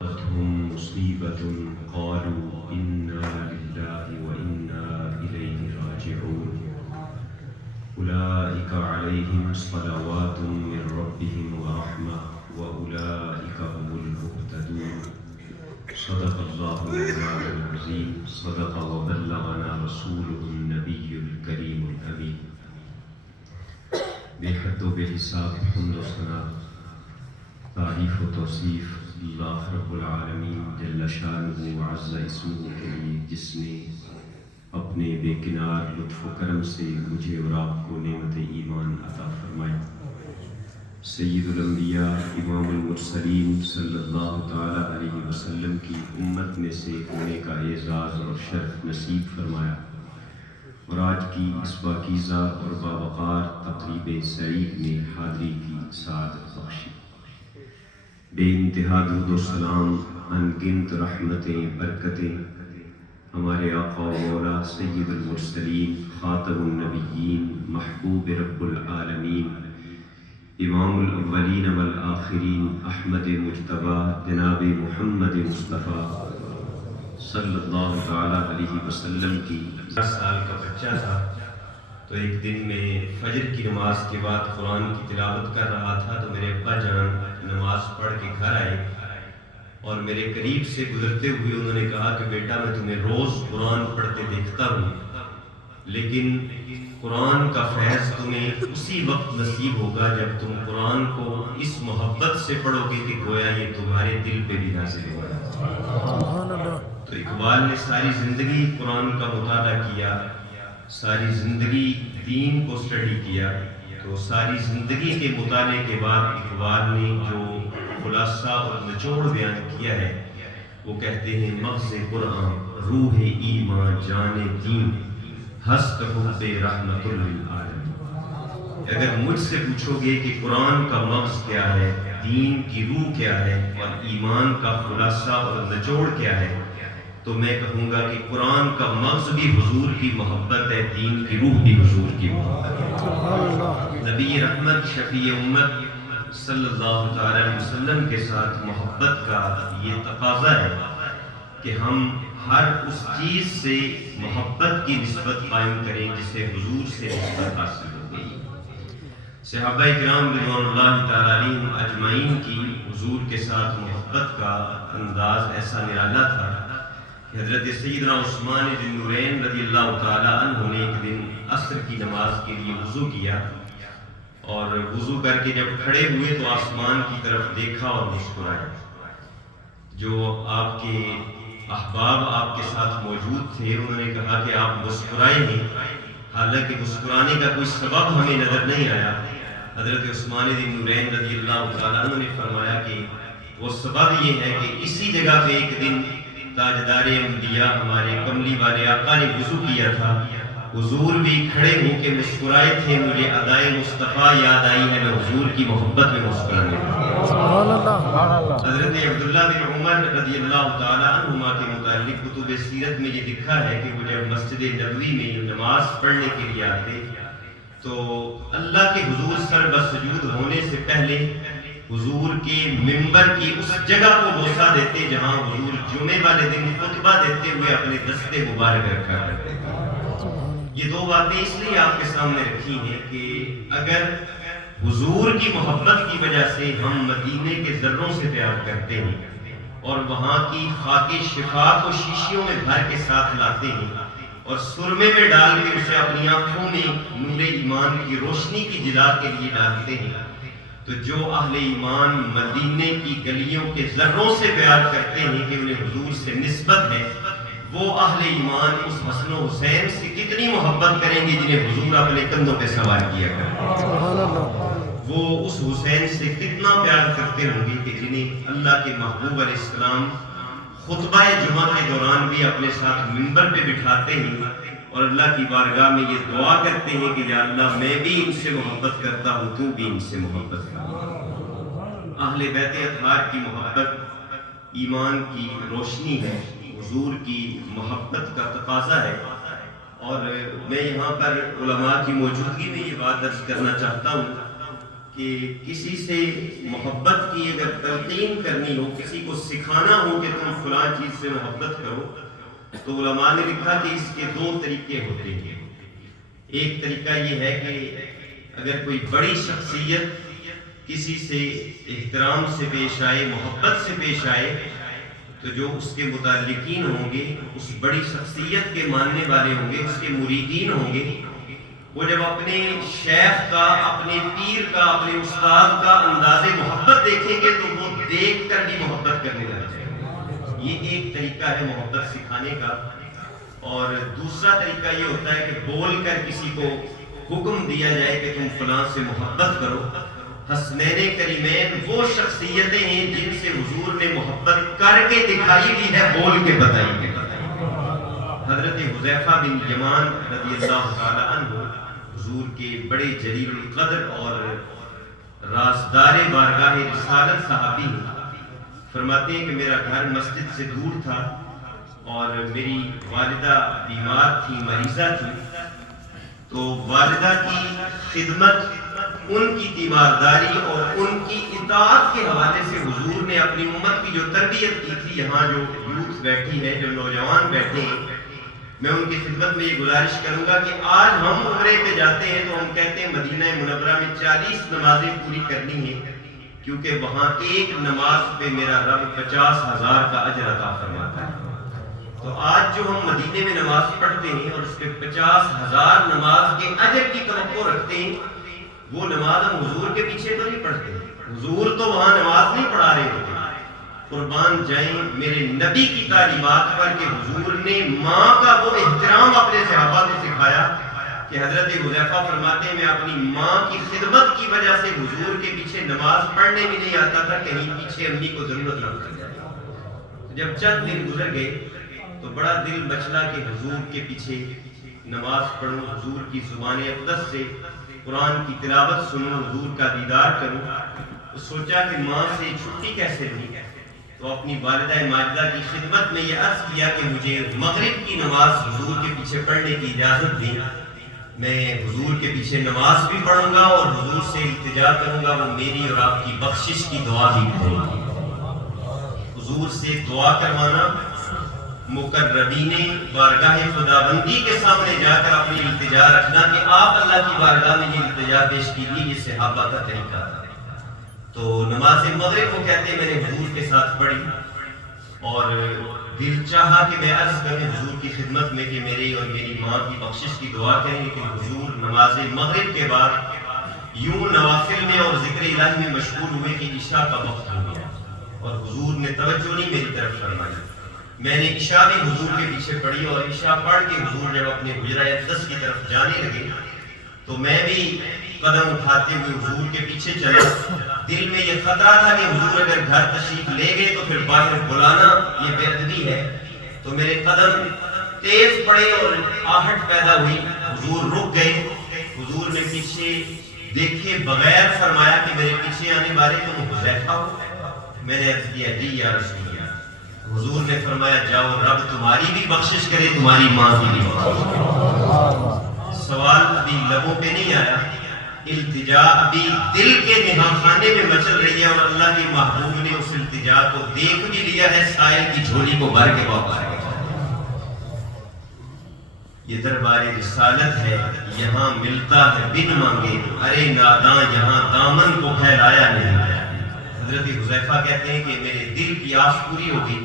أصابتهم مصيبة قالوا إنا لله وإنا إليه راجعون أولئك عليهم صلوات من ربهم ورحمة وأولئك هم المهتدون صدق الله مولانا العظيم صدق وبلغنا رسوله النبي الكريم الأمين بے حد و بے حساب حمد و ثنا تعریف و توصیف اللہ رب العالمین جل شانہ و عز اسمہ کے لیے، جس نے اپنے بے کنار لطف و کرم سے مجھے اور آپ کو نعمت ایمان عطا فرمائی۔ سید الانبیاء امام المرسلین صلی اللہ تعالی علیہ وسلم کی امت میں سے ہونے کا اعزاز اور شرف نصیب فرمایا، اور آج کی اس پاکیزہ اور باوقار تقریب سعید میں حاضری کی سعادت بخشی۔ بے انتہا درود و سلام، انگنت رحمتیں برکتیں ہمارے آقا و مولا سید المرسلین خاتم النبیین محبوب رب العالمین امام الاولین والآخرین احمد مجتبیٰ جناب محمد مصطفیٰ صلی اللہ تعالیٰ علیہ وسلم کی 10 سال کا بچہ تھا، تو ایک دن میں فجر کی نماز کے بعد قرآن کی تلاوت کر رہا تھا، تو میرے ابا جان نماز پڑھ کے گھر آئے اور میرے قریب سے گزرتے ہوئے انہوں نے کہا کہ بیٹا میں تمہیں روز قرآن پڑھتے دیکھتا ہوں، لیکن قرآن کا فیض تمہیں اسی وقت نصیب ہوگا جب تم قرآن کو اس محبت سے پڑھو گے کہ گویا یہ تمہارے دل پہ بھی نازل ہوا۔ تو اقبال نے ساری زندگی قرآن کا مطالعہ کیا، ساری زندگی دین کو اسٹڈی کیا، تو ساری زندگی کے مطالعے کے بعد اقبال نے جو خلاصہ اور نچوڑ بیان کیا ہے وہ کہتے ہیں: مغز قرآن روح ایمان جان دین ہست حب رحمت للعالمین۔ اگر مجھ سے پوچھو گے کہ قرآن کا مغز کیا ہے، دین کی روح کیا ہے اور ایمان کا خلاصہ اور نچوڑ کیا ہے، تو میں کہوں گا کہ قرآن کا مغز بھی حضور کی محبت ہے، دین کی روح بھی حضور کی محبت ہے۔ نبی رحمت شفیع امت صلی اللہ تعالی علیہ وسلم کے ساتھ محبت کا یہ تقاضا ہے کہ ہم ہر اس چیز سے محبت کی نسبت قائم کریں جسے حضور سے نسبت حاصل ہو گئی۔ صحابہ کرام رضوان اللہ تعالی علیہم اجمعین کی حضور کے ساتھ محبت کا انداز ایسا نرالا تھا کہ حضرت سیدنا عثمان ذی نورین رضی اللہ تعالی عنہ نے ایک دن عصر کی نماز کے لیے وضو کیا، اور وضو کر کے جب کھڑے ہوئے تو آسمان کی طرف دیکھا اور مسکرائے۔ جو آپ کے احباب آپ کے ساتھ موجود تھے انہوں نے کہا کہ آپ مسکرائے نہیں، حالانکہ مسکرانے کا کوئی سبب ہمیں نظر نہیں آیا۔ حضرت عثمان ذی نورین رضی اللہ تعالیٰ عنہ نے فرمایا کہ وہ سبب یہ ہے کہ اسی جگہ پہ ایک دن تاجدار انبیاء ہمارے کملی والے آقا نے وضو کیا تھا، حضور بھی کھڑے ہو کے مسکرائے تھے، مجھے ادائے مصطفیٰ یاد آئی ہے، میں حضور کی محبت میں مسکرانے لگا۔ حضرت عبداللہ بن عمر رضی اللہ تعالیٰ عنہما کے متعلق کتب سیرت میں یہ لکھا ہے کہ وہ جب مسجد نبوی میں نماز پڑھنے کے لیے آتے تو اللہ کے حضور سر بسجود ہونے سے پہلے حضور کے ممبر کی اس جگہ کو بوسہ دیتے جہاں حضور جمعے والے دن خطبہ دیتے ہوئے اپنے دستے مبارک رکھا کرتے تھے۔ یہ دو باتیں اس لیے آپ کے سامنے رکھی ہیں کہ اگر حضور کی محبت کی وجہ سے ہم مدینے کے ذروں سے پیار کرتے ہیں اور وہاں کی خاک شفا کو شیشیوں میں بھر کے ساتھ لاتے ہیں اور سرمے میں ڈال کے اسے اپنی آنکھوں میں نور ایمان کی روشنی کی جلا کے لیے ڈالتے ہیں، تو جو اہل ایمان مدینے کی گلیوں کے ذروں سے پیار کرتے ہیں کہ انہیں حضور سے نسبت ہے، وہ اہل ایمان اس حسن و حسین سے کتنی محبت کریں گے جنہیں حضور اپنے کندھوں پہ سوار کیا کرتے ہیں۔ وہ اس حسین سے کتنا پیار کرتے ہوں گے کہ جنہیں اللہ کے محبوب علیہ السلام خطبہ جمعہ کے دوران بھی اپنے ساتھ منبر پہ بٹھاتے ہیں اور اللہ کی بارگاہ میں یہ دعا کرتے ہیں کہ یا اللہ میں بھی ان سے محبت کرتا ہوں، تو بھی ان سے محبت کر۔ اہل بیت اطہار کی محبت ایمان کی روشنی ہے، حضور کی محبت کا تقاضا ہے، اور میں یہاں پر علماء کی موجودگی میں یہ بات عرض کرنا چاہتا ہوں کہ کسی سے محبت کی اگر تلقین کرنی ہو، کسی کو سکھانا ہو کہ تم فلاں چیز سے محبت کرو، تو علماء نے لکھا کہ اس کے دو طریقے ہوتے ہیں۔ ایک طریقہ یہ ہے کہ اگر کوئی بڑی شخصیت کسی سے احترام سے پیش آئے، محبت سے پیش آئے، تو جو اس کے متعلقین ہوں گے، اس بڑی شخصیت کے ماننے والے ہوں گے، اس کے مریدین ہوں گے، وہ جب اپنے شیخ کا، اپنے پیر کا، اپنے استاد کا انداز محبت دیکھیں گے تو وہ دیکھ کر بھی محبت کرنے لگ جائیں گے۔ یہ ایک طریقہ ہے محبت سکھانے کا۔ اور دوسرا طریقہ یہ ہوتا ہے کہ بول کر کسی کو حکم دیا جائے کہ تم فلاں سے محبت کرو۔ حسنین کریمین وہ شخصیتیں ہیں جن سے حضور نے محبت کر کے دکھائی بھی ہے، بول کے بتائی بھی۔ حضرت حذیفہ بن یمان رضی اللہ تعالی عنہ حضور کے بڑے جلیل القدر اور رازدار بارگاہ رسالت صحابی ہیں۔ فرماتے ہیں کہ میرا گھر مسجد سے دور تھا اور میری والدہ بیمار تھی، مریضہ تھی، تو والدہ کی خدمت، ان کی تیمارداری اور ان کی اطاعت کے حوالے سے حضور نے اپنی امت کی جو تربیت کی تھی، یہاں جو یوتھ بیٹھی ہے، جو نوجوان بیٹھے ہیں، میں ان کی خدمت میں یہ گزارش کروں گا کہ آج ہم عمرے پہ جاتے ہیں تو ہم کہتے ہیں مدینہ منورہ میں 40 نمازیں پوری کرنی ہیں، کیونکہ وہاں ایک نماز پہ میرا رب 50,000 کا اجر عطا فرماتا ہے۔ تو آج جو ہم مدینے میں نماز پڑھتے ہیں اور اس پہ 50,000 نماز کے اجر کی توقع رکھتے ہیں، وہ نماز ہم حضور کے پیچھے تو نہیں پڑھتے ہیں۔ حضور تو وہاں نماز نہیں پڑھا رہے ہوتے۔ قربان جائیں میرے نبی کی تعلیمات پر کہ حضور نے ماں کا وہ احترام اپنے صحابہ کو سکھایا کہ حضرت حذیفہ فرماتے ہیں میں اپنی ماں کی خدمت کی وجہ سے حضور کے پیچھے نماز پڑھنے بھی نہیں آتا تھا، کہیں پیچھے امی کو ضرورت نہ پڑ جائے۔ جب چند دن گزر گئے تو بڑا دل مچلا کہ حضور کے پیچھے نماز پڑھوں، حضور کی زبان اقدس سے قرآن کی تلاوت سنوں، حضور کا دیدار کروں۔ تو سوچا کہ ماں سے چھٹی کیسے لوں، تو اپنی والدہ ماجدہ کی خدمت میں یہ عرض کیا کہ مجھے مغرب کی نماز حضور کے پیچھے پڑھنے کی اجازت دیں، میں حضور کے پیچھے نماز بھی پڑھوں گا اور حضور سے التجا کروں گا، وہ میری اور آپ کی بخشش کی دعا بھی کریں گے۔ حضور سے دعا کروانا، مقربین بارگاہ خداوندی کے سامنے جا کر اپنی التجا رکھنا کہ آپ اللہ کی بارگاہ میں یہ التجا پیش کیجیے، یہ صحابہ کا طریقہ تھا۔ تو نماز مغرب کو کہتے ہیں میں نے حضور کے ساتھ پڑھی اور دل چاہا کہ میں عرض کروں حضور کی خدمت میں کہ میری اور میری ماں کی بخشش کی دعا کریں، لیکن حضور نماز مغرب کے بعد یوں نوافل میں اور ذکر الہی میں مشغول ہوئے کہ عشاء کا وقت ہو گیا اور حضور نے توجہ نہیں میری طرف فرمائی۔ میں نے عشاء بھی حضور کے پیچھے پڑھی اور عشاء پڑھ کے حضور جب اپنے حجرہ اقدس کی طرف جانے لگے تو میں بھی قدم اٹھاتے ہوئے حضور کے پیچھے چلا۔ دل میں یہ خطرہ تھا کہ حضور اگر گھر تشریف لے گئے تو پھر باہر بلانا یہ بے ادبی ہے، تو میرے قدم تیز پڑے اور آہٹ پیدا ہوئی، حضور رک گئے۔ حضور نے پیچھے دیکھے بغیر فرمایا کہ میرے پیچھے آنے والے تم حذیفہ ہو؟ میں نے عرض کیا جی یا رسول اللہ۔ حضور نے فرمایا جاؤ رب تمہاری بھی بخشش کرے، تمہاری ماں کی بھی بخشش کرے۔ سوال ابھی لبوں پہ نہیں آیا، التجا ابھی دل کے نہا خانے میں مچل رہی ہے اور اللہ کے محبوب نے اس التجا کو دیکھ بھی لیا ہے، سائل کی جھولی کو بھر کے واپس آئے گا۔ یہ دربار رسالت ہے، یہاں ملتا ہے بن مانگے، ارے ناداں یہاں دامن کو پھیلایا نہیں۔ حضرت حذیفہ کہتے ہیں کہ میرے دل کی آس پوری ہو گئی،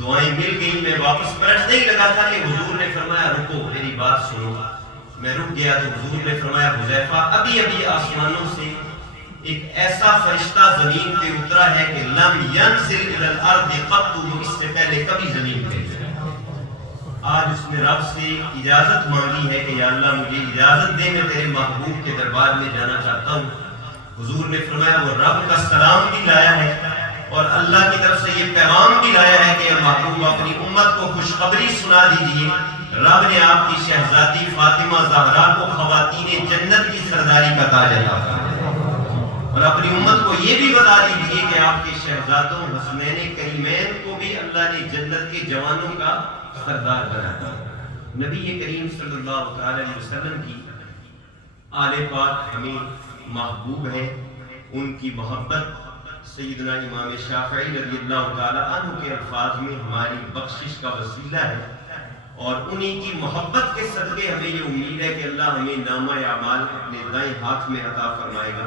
دعائیں مل گئی، میں واپس پلٹنے ہی لگا تھا کہ حضور نے فرمایا رکو میری بات سنو۔ میں رک گیا تو حضور نے فرمایا حذیفہ ابھی ابھی آسمانوں سے ایک ایسا فرشتہ زمین پہ اترا ہے کہ لم ینزل الی الارض قط، وہ اس سے پہلے کبھی زمین پہ نہیں۔ آج اس نے رب سے اجازت مانگی ہے کہ یا اللہ مجھے اجازت دے، میں تیرے محبوب کے دربار میں جانا چاہتا ہوں۔ حضور نے فرمایا وہ رب کا سلام بھی لایا ہے اور اللہ کی طرف سے یہ پیغام بھی لایا ہے کہ محبوب اپنی امت کو خوشخبری سنا دیجیے، رب نے آپ کی شہزادی فاطمہ زہرا کو خواتین جنت کی سرداری کا تاج عطا فرمایا، اور اپنی امت کو یہ بھی بتا دیجیے کہ آپ کے شہزادوں حسنین کریمین کو بھی اللہ نے جنت کے جوانوں کا سردار بنایا۔ نبی کریم صلی اللہ علیہ وسلم کی آل پاک ہمیں محبوب ہیں، ان کی محبت سیدنا امام شافعی رضی اللہ تعالیٰ عنہ کے الفاظ میں ہماری بخشش کا وسیلہ ہے، اور انہی کی محبت کے صدقے ہمیں یہ امید ہے کہ اللہ ہمیں نامہ اعمال اپنے دائیں ہاتھ میں عطا فرمائے گا۔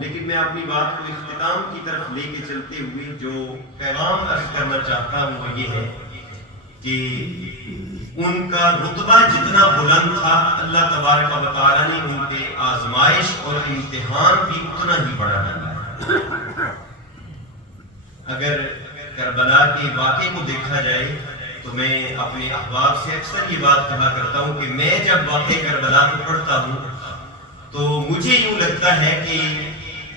لیکن میں اپنی بات کو اختتام کی طرف لے کے چلتے ہوئے جو پیغام عرض کرنا چاہتا ہوں وہ یہ ہے کہ ان کا رتبہ جتنا بلند تھا، اللہ تبارک و تعالیٰ نے ان پہ آزمائش اور امتحان بھی اتنا ہی بڑا ڈالا۔ اگر کربلا کے واقعے کو دیکھا جائے تو میں اپنے احباب سے اکثر یہ بات کہا کرتا ہوں کہ میں جب واقعہ کربلا کو پڑھتا ہوں تو مجھے یوں لگتا ہے کہ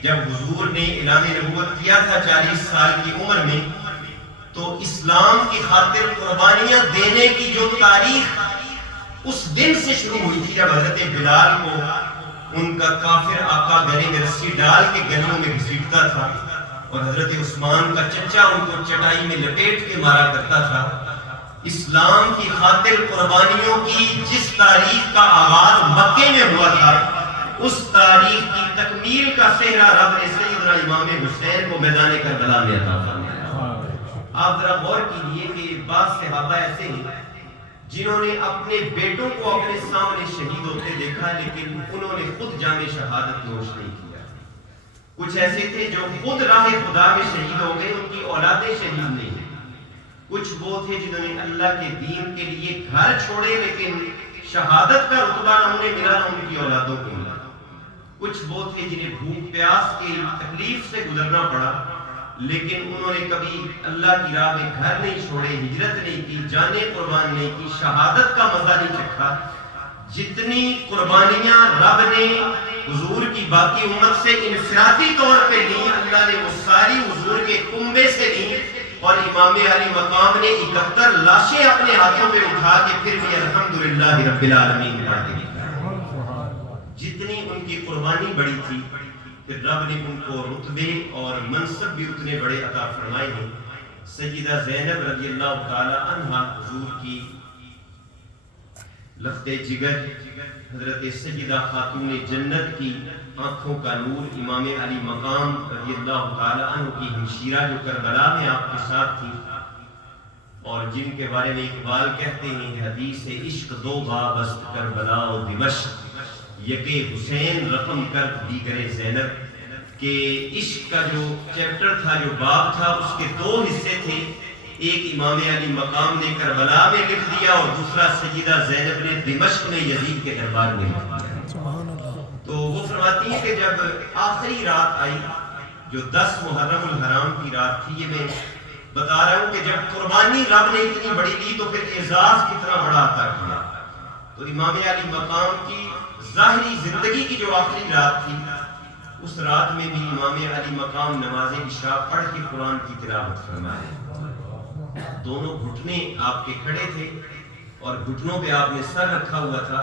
جب حضور نے اعلان نبوت کیا تھا 40 سال کی عمر میں، تو اسلام کی خاطر قربانیاں دینے کی جو تاریخ اس دن سے شروع ہوئی تھی جب حضرت بلال کو ان کا کافر آقا گلے میں رسی ڈال کے گلیوں میں گھسیٹتا تھا، اور حضرت عثمان کا چچا ان کو چٹائی میں لپیٹ کے مارا کرتا تھا، اسلام کی خاطر قربانیوں کی جس تاریخ کا آغاز مکے میں ہوا تھا، اس تاریخ کی تکمیل کا صحرا رب نے سیدنا امام حسین کو میدان کربلا میں عطا فرمایا۔ آپ ذرا غور کیجئے کہ بعض صحابہ ایسے ہیں جنہوں نے اپنے بیٹوں کو اپنے سامنے شہید ہوتے دیکھا، لیکن انہوں نے خود جام شہادت نوش نہیں کیا۔ کچھ ایسے تھے جو خود راہ خدا میں شہید ہو گئے، ان کی اولادیں شہید نہیں۔ کچھ وہ تھے جنہوں نے اللہ کے دین کے لیے گھر چھوڑے، لیکن شہادت کا رتبہ نہ انہیں ملا نہ ان کی اولادوں کو ملا۔ کچھ وہ تھے جنہیں بھوک پیاس کی تکلیف سے گزرنا پڑا، لیکن انہوں نے کبھی اللہ کی راہ میں گھر نہیں چھوڑے، ہجرت نہیں کی، جانیں قربان نہیں کی، شہادت کا مزہ نہیں چکھا۔ جتنی قربانیاں رب نے حضور کی باقی امت سے انفرادی طور پہ لی، اللہ نے وہ ساری حضور کے کنبے سے لی، اور امام علی مقام نے 71 لاشیں اپنے ہاتھوں پہ اٹھا کے پھر بھی الحمدللہ رب العالمین پڑھ کے دکھایا۔ جتنی ان کی قربانی بڑی تھی، پھر رب نے ان کو رتبے اور منصب بھی اتنے بڑے عطا فرمائے ہیں۔ سیدہ زینب رضی اللہ تعالی عنہا حضور کی لفظ جگر، حضرت سیدہ خاتون جنت کی آنکھوں کا نور، امام علی مقام رضی اللہ تعالی عنہ کی ہمشیرہ جو کربلا میں آپ کے ساتھ تھی، اور جن کے بارے میں اقبال کہتے ہیں حدیث عشق دو باب است کربلا و دمشق، یکے حسین رقم کر دیگر زینب، کہ عشق کا جو چیپٹر تھا، جو باب تھا، اس کے دو حصے تھے، ایک امام علی مقام نے کربلا میں لکھ دیا اور دوسرا سیدہ زینب نے دمشق میں یزید کے دربار میں لکھ دیا۔ تو وہ فرماتی ہیں کہ جب آخری رات آئی جو 10 محرم الحرام کی رات تھی، یہ میں بتا رہا ہوں کہ جب قربانی رب نے اتنی بڑی لی تو پھر اعزاز کتنا بڑا عطا کیا۔ تو امام علی مقام کی ظاہری زندگی کی جو آخری رات تھی، اس رات میں بھی امام علی مقام نماز عشاء پڑھ کے قرآن کی تلاوت فرمائے۔ دونوں گھٹنے آپ کے کھڑے تھے اور گھٹنوں پہ آپ نے سر رکھا ہوا تھا۔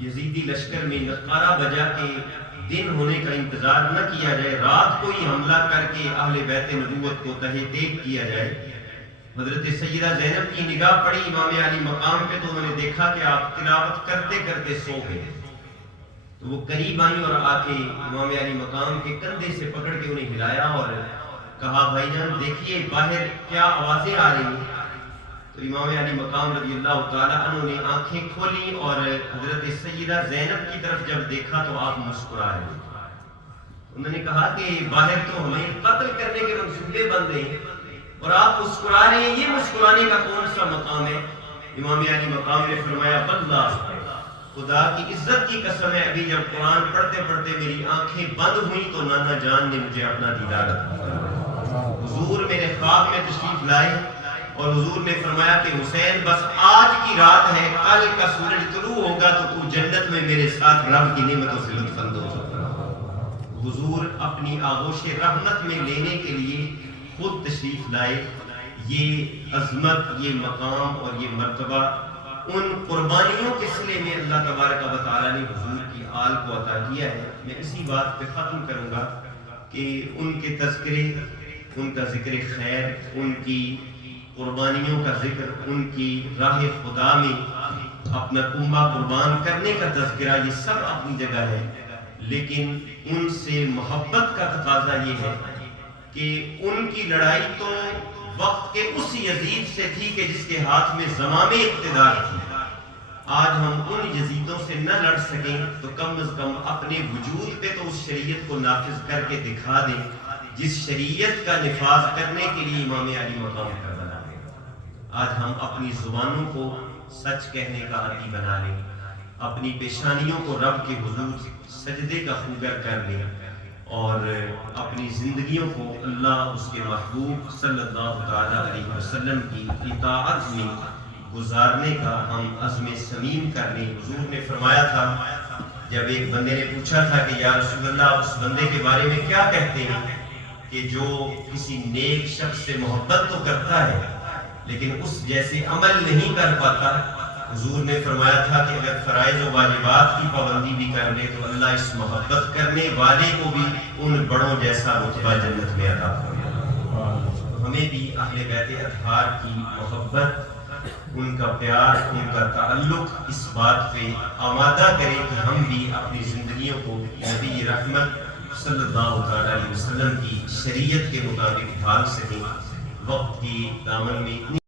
یزیدی لشکر میں نقارہ بجا کے دن ہونے کا انتظار نہ کیا جائے، رات کو ہی حملہ کر کے اہل بیت نبوت کو تہہ دیگ کیا جائے۔ حضرت سیدہ زینب کی نگاہ پڑی امام علی مقام پہ تو انہوں نے دیکھا کہ آپ تلاوت کرتے کرتے سو گئے۔ تو وہ قریب آئیں اور آ کے امام علی مقام کے کندھے سے پکڑ کے انہیں ہلایا اور کہا بھائی جان دیکھیے باہر کیا آوازیں آ رہی ہیں۔ تو امام علی مقام رضی اللہ تعالیٰ عنہ نے آنکھیں کھولی اور حضرت سیدہ زینب کی طرف جب دیکھا تو آپ مسکرا رہے ہیں۔ انہوں نے کہا کہ باہر تو ہمیں قتل کرنے کے منصوبے بندے ہیں اور آپ مسکرا رہے ہیں، یہ مسکرانے کا کون سا مقام ہے؟ امام علی مقام نے فرمایا واللہ خدا کی عزت کی قسم ہے، ابھی جب قرآن پڑھتے پڑھتے میری آنکھیں بند ہوئیں تو نانا جان نے مجھے اپنا دیدار عطا فرمایا۔ حضور میرے خواب میں تشریف لائے اور حضور نے فرمایا کہ حسین بس آج کی رات ہے، کل کا سورج طلوع ہوگا تو تو جنت میں میرے ساتھ رب کی نعمتوں سے لطف اندوز ہوگا۔ حضور اپنی آغوش رحمت میں لینے کے لیے خود تشریف لائے۔ یہ عظمت، یہ مقام اور یہ مرتبہ ان قربانیوں کے صلے میں اللہ تبارک و تعالیٰ نے حضور کی آل کو عطا کیا ہے۔ میں اسی بات پہ ختم کروں گا کہ ان کے تذکرے، ان کا ذکر خیر، ان کی قربانیوں کا ذکر، ان کی راہ خدا میں اپنا کنبہ قربان کرنے کا تذکرہ، یہ سب اپنی جگہ ہے، لیکن ان سے محبت کا تقاضا یہ ہے کہ ان کی لڑائی تو وقت کے اس یزید سے تھی کہ جس کے ہاتھ میں زمام اقتدار تھی. آج ہم ان یزیدوں سے نہ لڑ سکیں تو کم از کم اپنے وجود پہ تو اس شریعت کو نافذ کر کے دکھا دیں جس شریعت کا نفاذ کرنے کے لیے امام علی مقام کربلا گئے. آج ہم اپنی زبانوں کو سچ کہنے کا عادی بنا لیں، اپنی پیشانیوں کو رب کے حضور سجدے کا خوگر کر لیں، اور اپنی زندگیوں کو اللہ اس کے محبوب صلی اللہ تعالی علیہ وسلم کی اطاعت میں گزارنے کا ہم عزم صمیم کر لیں. حضور نے فرمایا تھا، جب ایک بندے نے پوچھا تھا کہ یا رسول اللہ اس بندے کے بارے میں کیا کہتے ہیں کہ جو کسی نیک شخص سے محبت تو کرتا ہے لیکن اس جیسے عمل نہیں کر پاتا، حضور نے فرمایا تھا کہ اگر فرائض و واجبات کی پابندی بھی کر لے تو اللہ اس محبت کرنے والے کو بھی ان بڑوں جیسا رتبہ جنت میں عطا فرمائے. ہمیں بھی اہل بیت اطہار کی محبت، ان کا پیار، ان کا تعلق اس بات پہ آمادہ کرے کہ ہم بھی اپنی زندگیوں کو نبی رحمت صلی اللہ علیہ وسلم کی شریعت کے مطابق ڈھال سکیں. وقت کی دامن میں